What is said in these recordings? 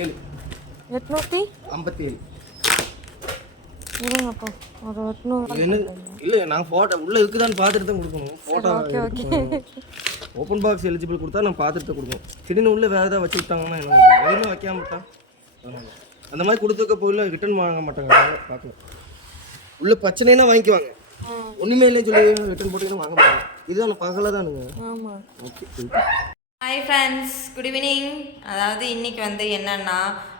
ஏழு. எட்நூற்றி ஐம்பத்தி ஏழு இருங்க அப்போ ஒரு எட்நூறு. இது என்ன இல்லை நான் ஃபோட்டோ உள்ளே இருக்குதான்னு பார்த்துட்டு தான் கொடுக்கணும். Photo okay okay open box eligible கொடுத்தா நான் பார்த்துட்டு தான் கொடுக்கணும். திடீர்னு உள்ளே வேறு ஏதாவது வச்சு விட்டாங்கன்னா என்ன? எதுவுமே வைக்காம விட்டா? அதனால. அந்த மாதிரி கொடுத்துருக்க பொருளை ரிட்டர்ன் வாங்க மாட்டாங்க. பார்க்கலாம். உள்ள பிரச்சனைனா வாங்கிக்குவாங்க. ஒன்றுமே இல்லைன்னு சொல்லி ரிட்டர்ன் போட்டீங்கன்னா வாங்க மாட்டாங்க. இதுதான் பகலாக தானுங்க okay hi friends good evening அதாவது இன்றைக்கி வந்து என்னென்னா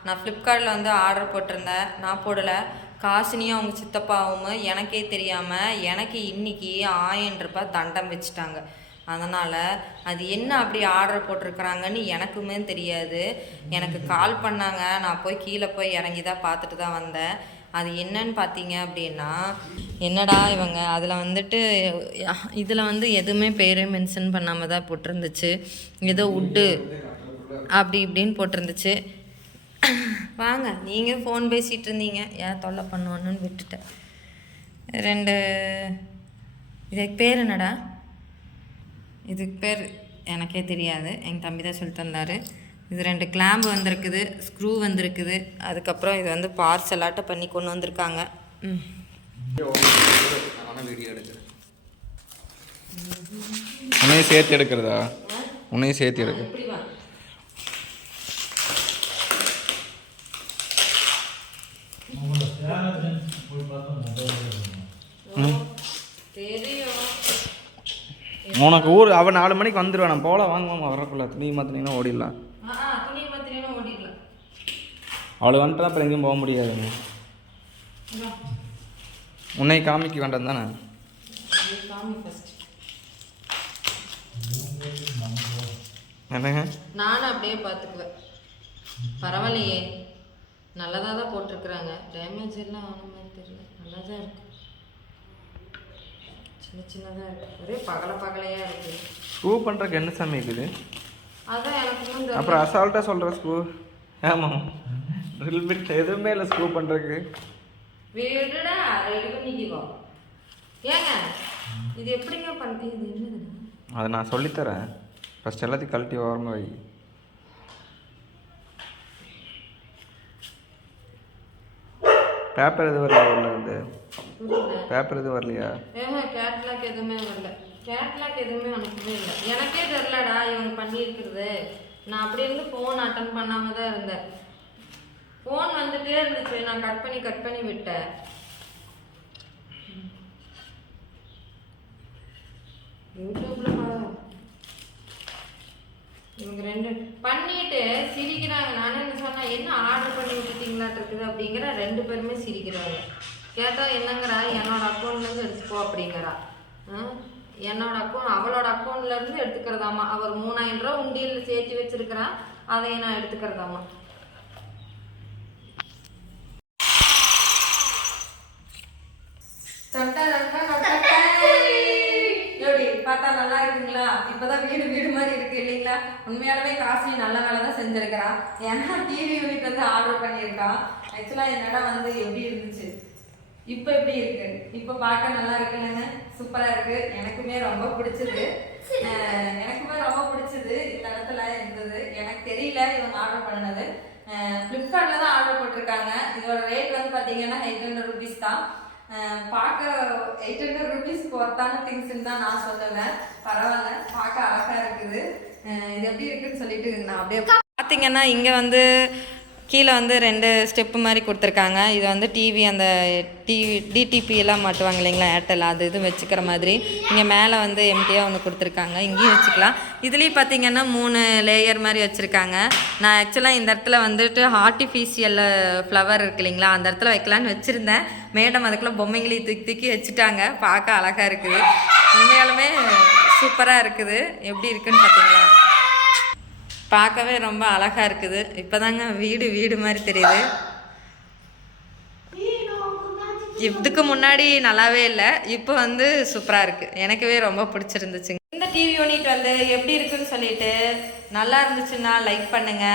நான் ஃப்ளிப்கார்ட்டில் வந்து ஆர்டர் போட்டிருந்தேன். நான் போடலை. காசினியும் அவங்க சித்தப்பாவும் எனக்கே தெரியாமல் எனக்கு இன்னைக்கு ஆயிரம் ரூபாய் தண்டம் வச்சுட்டாங்க. அதனால் அது என்ன அப்படி ஆர்டர் போட்டிருக்கிறாங்கன்னு எனக்குமே தெரியாது. எனக்கு கால் பண்ணாங்க. நான் போய் கீழே போய் இறங்கி தான் பார்த்துட்டு தான் வந்தேன். அது என்னன்னு பார்த்தீங்க அப்படின்னா என்னடா இவங்க அதில் வந்துட்டு இதில் வந்து எதுவுமே பேரே மென்ஷன் பண்ணாமல் தான் போட்டிருந்துச்சு. ஏதோ உட்டு அப்படி இப்படின்னு போட்டிருந்துச்சு. வாங்க நீங்கள் ஃபோன் பேசிகிட்டு இருந்தீங்க. ஏன் தொல்லை பண்ணுவான்னு விட்டுட்டேன். ரெண்டு இதுக்கு பேர் என்னடா? இதுக்கு பேர் எனக்கே தெரியாது. எங்கள் தம்பி தான் சொல்லி தந்தார் இது ரெண்டு கிளாம்பு வந்திருக்குது ஸ்க்ரூ வந்திருக்குது. அதுக்கப்புறம் இது வந்து பார்சலாட்ட பண்ணி கொண்டு வந்திருக்காங்க. ம். உன்னையும் சேர்த்து எடுக்கிறதா? உன்னையும் சேர்த்து எடுக்க. இப்படி வா. உனக்கு ஊர் அவன் நாலு மணிக்கு வந்துடுவான் நான் போல வாங்குவாமா வரக்குள்ள துணி மாற்றினீங்கன்னா ஓடிடலாம். அவளை வந்துட்டு அப்புறம் எங்கேயும் போக முடியாதுங்க உன்னை காமிக்க வேண்டாம் தானே? என்னங்க? நானும் அப்படியே பார்த்துக்குவேன். பரவாயில்லையே. நல்லதாக தான் போட்டிருக்கிறாங்க. டேமேஜ் எல்லாம் ஆன மாதிரி தெரியல. நல்லா தான் இருக்கு. சின்ன சின்னதாக இருக்கு. ஒரே பகல பகலையாக இருக்கு. ஸ்க்ரூ பண்ணுறக்கு என்ன சாமி இருக்குது? அதான் எனக்கு. அப்புறம் அசால்ட்டாக சொல்கிற ஸ்க்ரூ ஆமாம் ட்ரில் பிட் எதுவுமே இல்லை ஸ்க்ரூ பண்ணுறதுக்கு விடுடா ரெடி பண்ணிக்கோ ஏங்க இது எப்படிங்க பண்ணி இது என்னதுங்க அதை நான் சொல்லித்தரேன். ஃபஸ்ட் எல்லாத்தையும் கழட்டி ஓரமாக வை. பேப்பர் எதுவும் வரலையா உள்ள இருந்து? பேப்பர் எதுவும் வரலையா? கேட்லாக் எதுவுமே வரல. கேட்லாக் எதுவுமே அனுப்பவே இல்லை. எனக்கே தெரிலடா இவங்க பண்ணியிருக்கிறது. நான் அப்படி இருந்து ஃபோன் அட்டன் பண்ணாமல் தான் இருந்தேன். ஃபோன் வந்துட்டே இருந்துச்சு. நான் கட் பண்ணி கட் பண்ணி விட்டேன். யூடியூப்ல இவங்க ரெண்டு பண்ணிட்டு சிரிக்கிறாங்க. நான் என்ன சொன்னேன் என்ன ஆர்டர் பண்ணி விட்டுட்டீங்களாட்டு இருக்குது? அப்படிங்கிற ரெண்டு பேருமே சிரிக்கிறாங்க. கேட்டால் என்னங்கிறா? என்னோட அக்கௌண்ட்லேருந்து எடுத்துக்கோ அப்படிங்கிறா. என்னோட அக்கௌண்ட் அவளோட அக்கௌண்ட்ல இருந்து எடுத்துக்கிறதாமா அவர் மூணாயிரம் ரூபா உண்டியல்ல சேர்த்து வச்சிருக்கிறா அதை நான் எடுத்துக்கிறதாமா பார்த்தா நல்லா இருக்குங்களா? இப்பதான் வீடு வீடு மாதிரி இருக்கு இல்லைங்களா? உண்மையாலுமே காஸ்ட்லி நல்ல வேலை தான் செஞ்சிருக்கிறா. ஏன்னா டிவி யூனிட் வந்து ஆர்டர் பண்ணியிருக்கான் ஆக்சுவலா என்னடா வந்து எப்படி இருந்துச்சு? இப்போ எப்படி இருக்கு? இப்போ பார்க்க நல்லா இருக்குல்லங்க சூப்பரா இருக்கு. எனக்குமே ரொம்ப பிடிச்சது. எனக்குமே ரொம்ப பிடிச்சது இந்த இடத்துல இருந்தது. எனக்கு தெரியல இவங்க ஆர்டர் பண்ணது ஃப்ளிப்கார்ட்ல தான் ஆர்டர் போட்டிருக்காங்க. இதோட ரேட் வந்து பார்த்தீங்கன்னா எயிட் ஹண்ட்ரட் ருபீஸ் தான். பார்க்க எயிட் ஹண்ட்ரட் ருபீஸ் ஒர்த்தான திங்ஸ்ன்னு தான் நான் சொல்லுவேன். பரவாயில்ல. பார்க்க அழகா இருக்குது. இது எப்படி இருக்குன்னு சொல்லிட்டு நான் அப்படியே பார்த்தீங்கன்னா இங்கே வந்து கீழே வந்து ரெண்டு ஸ்டெப்பு மாதிரி கொடுத்துருக்காங்க. இது வந்து டிவி அந்த டிவி டிடிபி எல்லாம் மாட்டுவாங்க இல்லைங்களா? ஏர்டெல் அது இது வச்சுக்கிற மாதிரி. இங்கே மேலே வந்து எம்டியாக ஒன்று கொடுத்துருக்காங்க. இங்கேயும் வச்சுக்கலாம். இதுலேயும் பார்த்தீங்கன்னா மூணு லேயர் மாதிரி வச்சுருக்காங்க. நான் ஆக்சுவலாக இந்த இடத்துல வந்துட்டு ஆர்டிஃபிஷியல் ஃப்ளவர் இருக்கு இல்லைங்களா? அந்த இடத்துல வைக்கலான்னு வச்சுருந்தேன். மேடம் அதுக்குள்ளே பொம்மைங்களையும் தூக்கி தூக்கி வச்சுட்டாங்க. பார்க்க அழகாக இருக்குது. உண்மையாலுமே சூப்பராக இருக்குது. எப்படி இருக்குன்னு பார்த்தீங்களா பார்க்கவே ரொம்ப அழகா இருக்குது. இப்போதாங்க வீடு வீடு மாதிரி தெரியுது. இதுக்கு முன்னாடி நல்லாவே இல்லை. இப்போ வந்து சூப்பராக இருக்கு. எனக்கவே ரொம்ப பிடிச்சிருந்துச்சுங்க. இந்த டிவி யூனிட் வந்து எப்படி இருக்குன்னு சொல்லிட்டு நல்லா இருந்துச்சுன்னா லைக் பண்ணுங்க.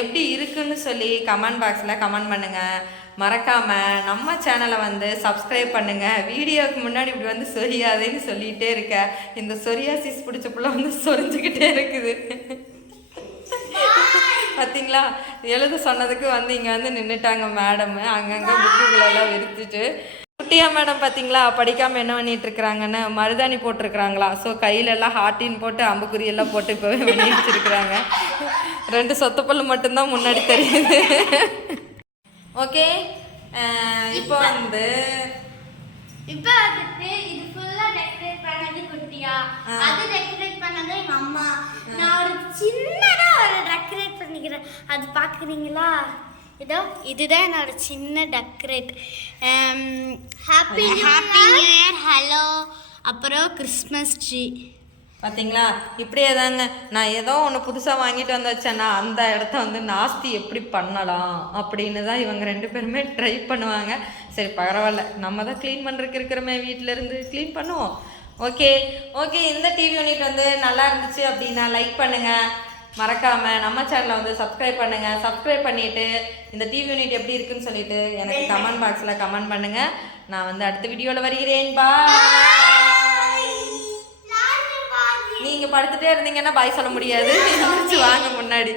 எப்படி இருக்குன்னு சொல்லி கமெண்ட் பாக்ஸில் கமெண்ட் பண்ணுங்கள் மறக்காம நம்ம சேனலை வந்து சப்ஸ்கிரைப் பண்ணுங்க. வீடியோவுக்கு முன்னாடி இப்படி வந்து சொரியாதேன்னு சொல்லிகிட்டே இருக்க. இந்த சொரியாசிஸ் பிடிச்ச பிள்ளை வந்து சொரிஞ்சுக்கிட்டே இருக்குது. பார்த்தீங்களா எழுத சொன்னதுக்கு வந்து இங்கே வந்து நின்றுட்டாங்க மேடம் அங்கங்கே புக்குகளெல்லாம் விரிச்சிட்டு. குட்டியா மேடம் பார்த்தீங்களா படிக்காமல் என்ன பண்ணிட்டு இருக்கிறாங்கன்னு மருதாணி போட்டிருக்கிறாங்களா? ஸோ கையிலெல்லாம் ஹார்ட்டின் போட்டு அம்புக்குறி எல்லாம் போட்டு இப்போவே பண்ணி வச்சிருக்கிறாங்க. ரெண்டு சொத்தப்பல் மட்டும்தான் முன்னாடி தெரியுது. ஓகே இப்போ வந்து இப்ப வந்துட்டு இது ஃபுல்லா டெக்கரேட் பண்ணது குட்டியா? அது டெக்கரேட் பண்ணது எங்க அம்மா. நான் ஒரு சின்னதா ஒரு டெக்கரேட் பண்ணிக்கிறேன். அது பாக்குறீங்களா? இதோ இதுதான் என்னோட சின்ன decorate happy happy new year hello அப்புறம் கிறிஸ்மஸ் ட்ரீ பார்த்தீங்களா இப்படியே தாங்க. நான் ஏதோ ஒன்று புதுசாக வாங்கிட்டு வந்து வச்சேன்னா அந்த இடத்த வந்து நாஸ்தி எப்படி பண்ணலாம் அப்படின்னு தான் இவங்க ரெண்டு பேருமே ட்ரை பண்ணுவாங்க. சரி பரவாயில்ல. நம்ம தான் க்ளீன் பண்ணுறதுக்கு இருக்கிறோமே வீட்டிலேருந்து க்ளீன் பண்ணுவோம். ஓகே ஓகே இந்த டிவி யூனிட் வந்து நல்லா இருந்துச்சு அப்படின்னா லைக் பண்ணுங்கள் மறக்காமல் நம்ம சேனலை வந்து சப்ஸ்கிரைப் பண்ணுங்கள் சப்ஸ்கிரைப் பண்ணிவிட்டு இந்த டிவி யூனிட் எப்படி இருக்குன்னு சொல்லிட்டு எனக்கு கமெண்ட் பாக்ஸில் கமெண்ட் பண்ணுங்கள் நான் வந்து அடுத்த வீடியோவில் வருகிறேன். பா நீங்க படுத்துட்டே இருந்தீங்கன்னா பாய் சொல்ல முடியாது வாங்க முன்னாடி.